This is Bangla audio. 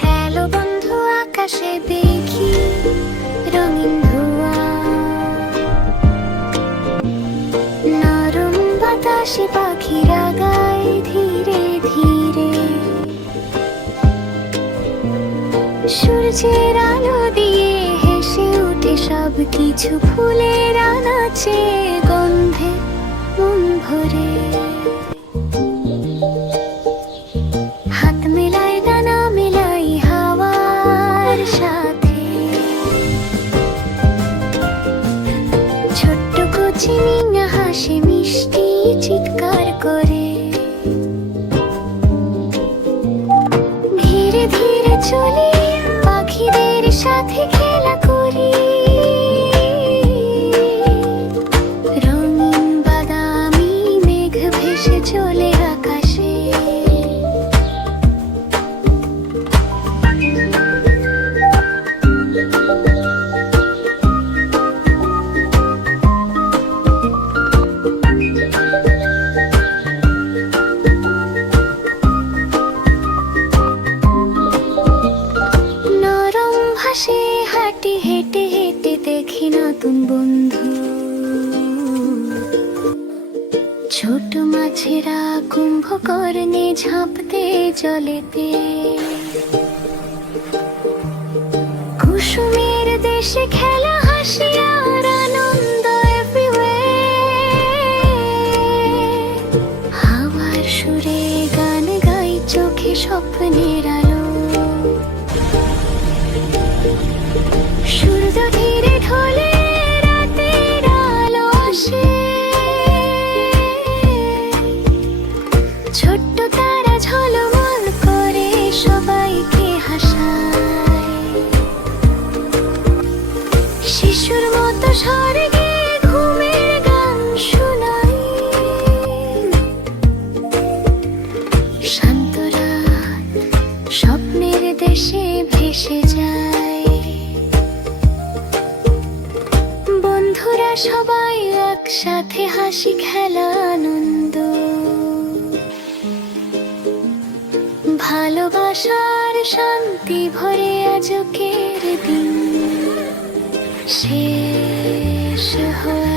হ্যালো বন্ধু, আকাশে দেখি রঙিন ধোঁয়া, নরম বাতাসে পাখিরা গায় ধীরে ধীরে। সূর্যের আলো দিয়ে হেসে উঠে সব কিছু, ফুলের নাচে গন্ধে মন ভরে। হাত মেলাই ডানা মেলাই হাওয়ার সাথে, ছোট্ট কচি মিঙা হাসে মিষ্টি চিৎকার করে। ধীরে ধীরে চলি পাখিদের সাথে খেলা করি, রঙিন বাদামি মেঘ ভেসে চলে আকাশে। নরম ভাসে হাঁটি হেঁটে হেঁটে দেখি নতুন বন্ধু, ছোট মাছেরা কুম্ভকর্ণে ঝাঁপতে জলেতে। কুসুমের দেশে খেলা হাসি আর আনন্দ everywhere। হাওয়ার সুরে গান গাই চোখে স্বপ্নের আলো। সূর্য ধীরে ঢলে রাতের আলো আসে, ছোট্ট তারা ঝলমল করে সবাইকে হাসায়। শিশুর মতো স্বর্গে ঘুমের গান শোনায়, শান্ত রাত স্বপ্নের দেশে ভেসে যায়। বন্ধুরা সবাই একসাথে হাসি খেলা আনন্দ, ভালোবাসার শান্তি ভরে আজকের দিন শেষ হয়।